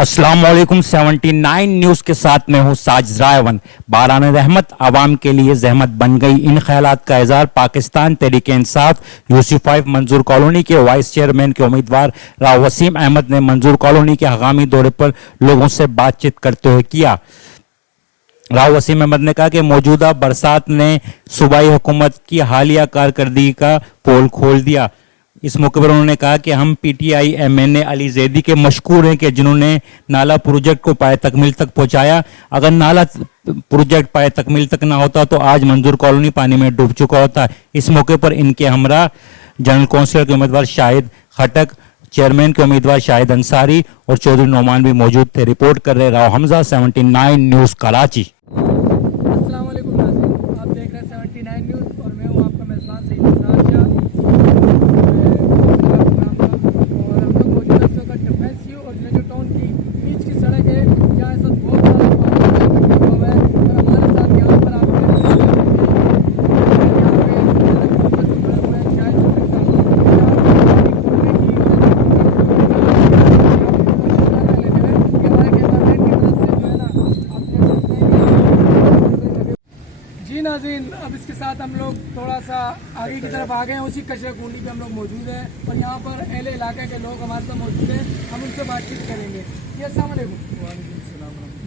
अस्सलाम वालेकुम 79 न्यूज़ के साथ में हूँ साजिद रायवन। बारान रहमत आवाम के लिए जहमत बन गई, इन ख्यालात का इज़हार पाकिस्तान तहरीक इंसाफ यूसी5 मंजूर कॉलोनी के वाइस चेयरमैन के उम्मीदवार राव वसीम अहमद ने मंजूर कॉलोनी के हंगामी दौरे पर लोगों से बातचीत करते हुए किया। राव वसीम अहमद ने कहा कि मौजूदा बरसात ने सूबाई हुकूमत की हालिया कारकर्दगी का पोल खोल दिया। इस मौके पर उन्होंने कहा कि हम पीटीआई एमएनए अली जैदी के मशकूर हैं कि जिन्होंने नाला प्रोजेक्ट को पाए तकमील तक पहुंचाया। अगर नाला प्रोजेक्ट पाए तकमील तक ना होता तो आज मंजूर कॉलोनी पानी में डूब चुका होता। इस मौके पर इनके हमरा जनरल कौंसिलर के उम्मीदवार शाहिद खटक, चेयरमैन के उम्मीदवार शाहिद अंसारी और चौधरी नौमान भी मौजूद थे। रिपोर्ट कर रहे राव हमजा, 79 न्यूज़ कराची। अस्सलाम वालेकुम नाज़रीन, आप देख रहे हैं 79 न्यूज़ और मैं हूँ आपका मेज़बान सईद इसरार शाह। और हम लोग मौजूद इस वक्त डिफेंस और जनेजो टाउन की बीच की सड़क है, जहाँ इस वक्त बहुत सारा पानी हुआ है। और हमारे साथ यहाँ पर आप नाज़रीन, अब इसके साथ हम लोग थोड़ा सा आगे की तरफ आ गए हैं। उसी कचरा कुंडी पे हम लोग मौजूद हैं और यहाँ पर अहले इलाके के लोग हमारे साथ मौजूद हैं। हम उनसे बातचीत करेंगे। जी अस्सलाम वालेकुम।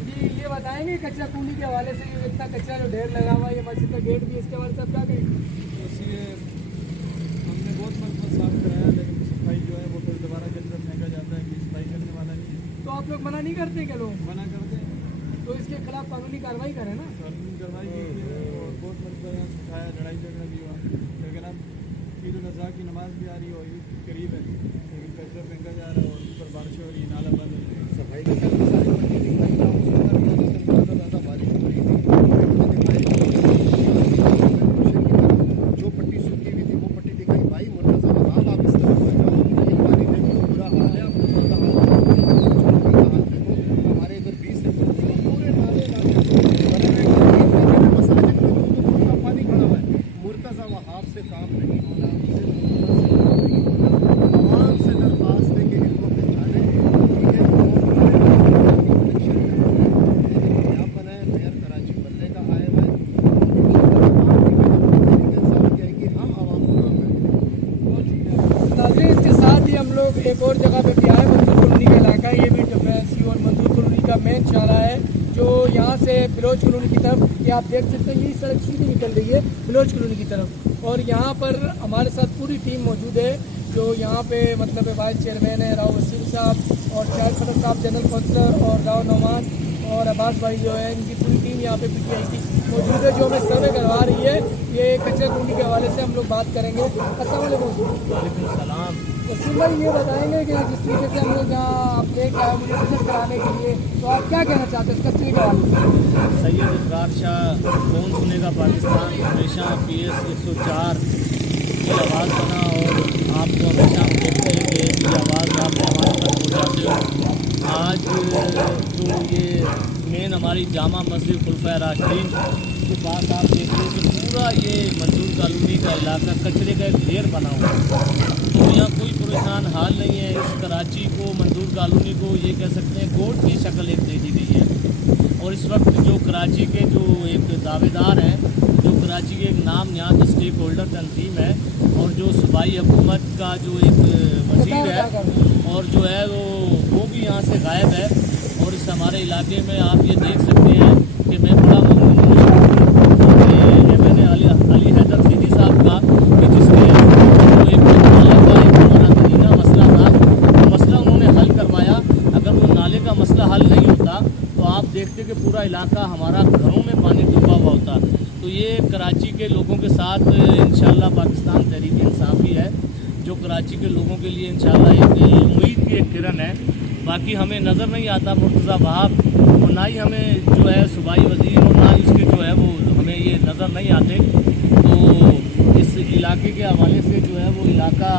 जी ये बताएंगे कचरा कुंडी के हवाले से, ये इतना कचरा जो ढेर लगा हुआ है, ये मस्जिद का गेट भी, इसके हवाले से क्या कहेंगे? हमने बहुत मरतबा साफ कराया, लेकिन सफाई जो है वो फिर दोबारा के अंदर फेंका जाता है कि सफाई करने वाला नहीं है। तो आप लोग मना नहीं करते क्या? लोग मना करते हैं तो इसके खिलाफ कानूनी कार्रवाई करें ना। कानूनी कार्रवाई की है और बहुत मरतबा यहाँ सिखाया, लड़ाई झगड़ा भी हुआ। लेकिन अब ईद उल अज़हा की नमाज भी आ रही और ईद करीब है, लेकिन कचरा फेंका जा रहा है और ऊपर बारिश हो रही है, नाला बंद हो रही है। सफाई का सारी पट्टी दिखाई था, ज़्यादा बारिश हो रही थी, जो पट्टी सूखी हुई थी वो पट्टी दिखाई। भाई मुर्तज़ा वहाब आप इस तरफ आ जाओ, ये पानी देखो बुरा हाल है। आप हमारे इधर 20 से पूरे नाले पानी खड़ा हुआ है। मुर्तज़ा वहाब से काम नहीं होना, आवाम से दरख्वास्त है कि इनको पहचाने। यहाँ बनाए मेयर कराची बल्ले का आए हुए हम आवाम को काम करें। नाज़रीन, इसके साथ ही हम लोग एक और जगह पे भी आए, मंजूर कॉलोनी का इलाका है। ये भी डिफेंस और मंजूर कॉलोनी का मेन चारा है, जो यहाँ से बिलोच कॉलोनी की तरफ, ये आप देख सकते हैं, ये सड़क सीधी निकल रही है बिलोच कॉलोनी की तरफ। और यहाँ पर हमारे साथ पूरी टीम मौजूद है, जो यहाँ पे मतलब वाइस चेयरमैन है राव वसीम साहब और शाहिद खटक साहब जनरल कौंसलर और राव नौमान और अब्बास भाई जो है, इनकी पूरी टीम यहाँ पे पीटीआई की मौजूद है, जो हमें सर्वे करवा रही है। ये कचरा कुंडी के हवाले से हम लोग बात करेंगे। अस्सलाम वालेकुम। सलाम। वसीम भाई ये बताएंगे कि जिस तरीके से हम लोग यहाँ अपने विजिट कराने के लिए, तो आप क्या कहना चाहते हैं इस कचरे के हवाले से? सैयद इसरार शाह, कौन सुनेगा पाकिस्तान, हमेशा PS 104 की आवाज़ बना और आपको हमेशा हम देखते हैं कि ये आवाज़ आप हमारे तक पहुँचाते हो। आज जो ये मेन हमारी जामा मस्जिद खुलफा राशिदीन के पास आप देख रहे हो कि पूरा ये मंजूर कॉलोनी का इलाका कचरे का एक ढेर बना हुआ है। तो यहाँ कोई परेशान हाल नहीं है। इस कराची को, मंजूर कॉलोनी को ये कह सकते हैं गोट की शक्ल एक दे दी गई है। और इस वक्त जो कराची के जो एक दावेदार हैं, जो कराची के एक नाम यहाँ के स्टेक होल्डर तंजीम है और जो सूबाई हुकूमत का जो एक वज़ीर है और जो है वो भी यहाँ से गायब है। और इस हमारे इलाके में आप ये देख सकते हैं कि मैं बड़ा ममनून हूँ मैंने अली हैदर जैदी साहब का, कि जिसने एक नाले का एक हमारा मदीना मसला था, वो मसला उन्होंने हल करवाया। अगर वो नाले का मसला हल नहीं होता तो आप देखते कि पूरा इलाका हमारा घरों में पानी डूबा हुआ होता। तो ये कराची के लोगों के साथ इंशाअल्लाह पाकिस्तान तहरीक इंसाफी है, जो कराची के लोगों के लिए इंशाअल्लाह एक उम्मीद की एक किरण है। बाकी हमें नज़र नहीं आता मुर्तज़ा वहाब और ना ही हमें जो है सूबाई वज़ीर और ना ही उसके जो है वो हमें ये नज़र नहीं आते। तो इस इलाके के हवाले से जो है वो इलाका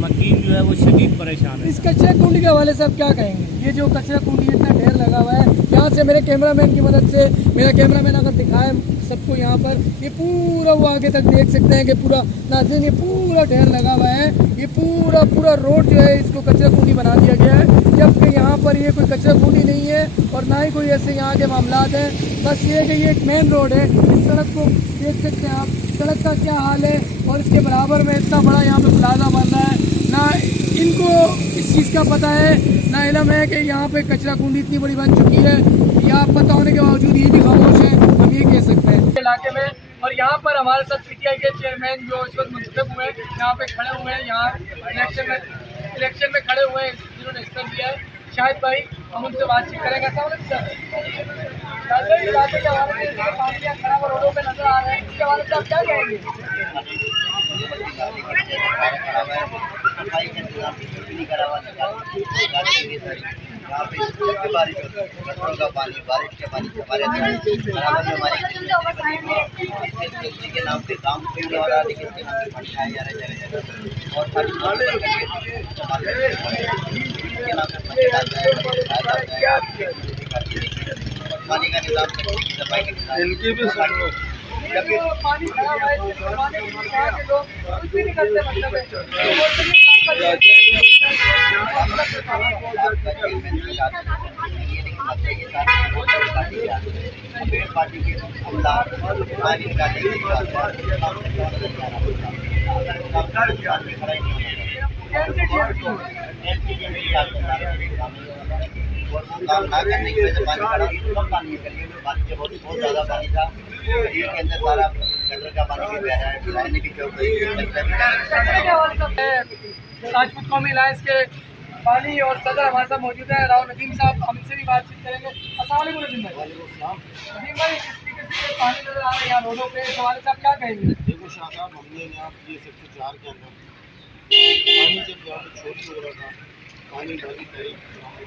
मकीन जो है वो शदीद परेशान है। इस कचरा कुंडी के हवाले से आप क्या कहेंगे? ये जो कचरा कुंडी इतना ढेर लगा हुआ है, यहाँ से मेरे कैमरामैन की मदद से, मेरा कैमरामैन अगर दिखाए सबको यहाँ पर, ये पूरा वो आगे तक देख सकते हैं कि पूरा नाज़रीन ये पूरा ढेर लगा हुआ है। ये पूरा पूरा रोड जो है इसको कचरा कुंडी बना दिया गया है, जबकि यहाँ पर ये कोई कचरा कुंडी नहीं है और ना ही कोई ऐसे यहाँ के मामलात हैं। बस ये है कि ये एक मेन रोड है, इस सड़क को देख सकते हैं आप, सड़क का क्या हाल है। और इसके बराबर में इतना बड़ा यहाँ पे प्लाजा बन रहा है, ना इनको इस चीज़ का पता है ना इलम है कि यहाँ पे कचरा कुंडी इतनी बड़ी बन चुकी है। या पता होने के बावजूद ये भी खामोश है, हम ये कह सकते हैं इलाके में। और यहाँ पर हमारे साथ पीटीआई के चेयरमैन जो इस वक्त मुंतखब हुए हैं यहाँ पे खड़े हुए हैं, यहाँ इलेक्शन में खड़े हुए हैं जिन्होंने हिस्सा लिया है, शाहिद भाई, हम उनसे बातचीत करेंगे। इलाके के हवाले से पार्टियाँ खराब रोडों पे नजर आ रहे हैं, इसके हवाले से आप क्या कहेंगे? बारिश का पानी, बारिश के पानी के नाम पे काम हो रहा है, लेकिन इसके नाम पे पानी आया जा रहा है और पानी का निजाम सफाई के इनकी भी पानी खराब है, यहाँ के लोग कुछ भी नहीं करते, मतलब पार्टी के हमला पानी निकालने के और वो काम ना करने की वजह से पानी खड़ा, कम पानी निकलिए, पानी के बहुत ज़्यादा पानी था, के अंदर सारा गटर का पानी बह रहा है, रहने की राजपूत कौमी अलायंस के बानी और सदर हमारे साथ मौजूद है, राव नदीम साहब, हम इनसे भी बातचीत करेंगे। अस्सलाम वालेकुम नदीम भाई। नदीम भाई, किस तरीके से पानी नजर आ रहा है यहाँ रोडों पे, इस हवाले से आप क्या कहेंगे? देखो शाह साहब, हमने यहाँ ये सेक्टर 4 के अंदर पानी जब यहाँ पे छोटी हो रहा था, पानी भरी करी और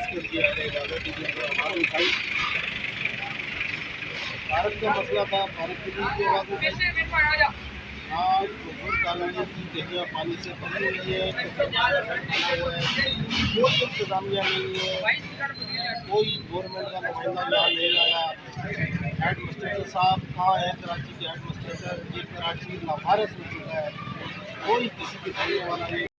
उसके लिए हमारी उठाई। भारत का मसला था, भारत के लिए आज कॉलोनी की जगह पानी से भरी हुई है, कोई इंतजामिया नहीं है, कोई गवर्नमेंट का नुमाइंदा यहाँ नहीं आया। हेड मास्टर साहब कहाँ है? कराची के हेड मास्टर, ये कराची लावारिस हो चुका है, कोई किसी के सुनने वाला नहीं।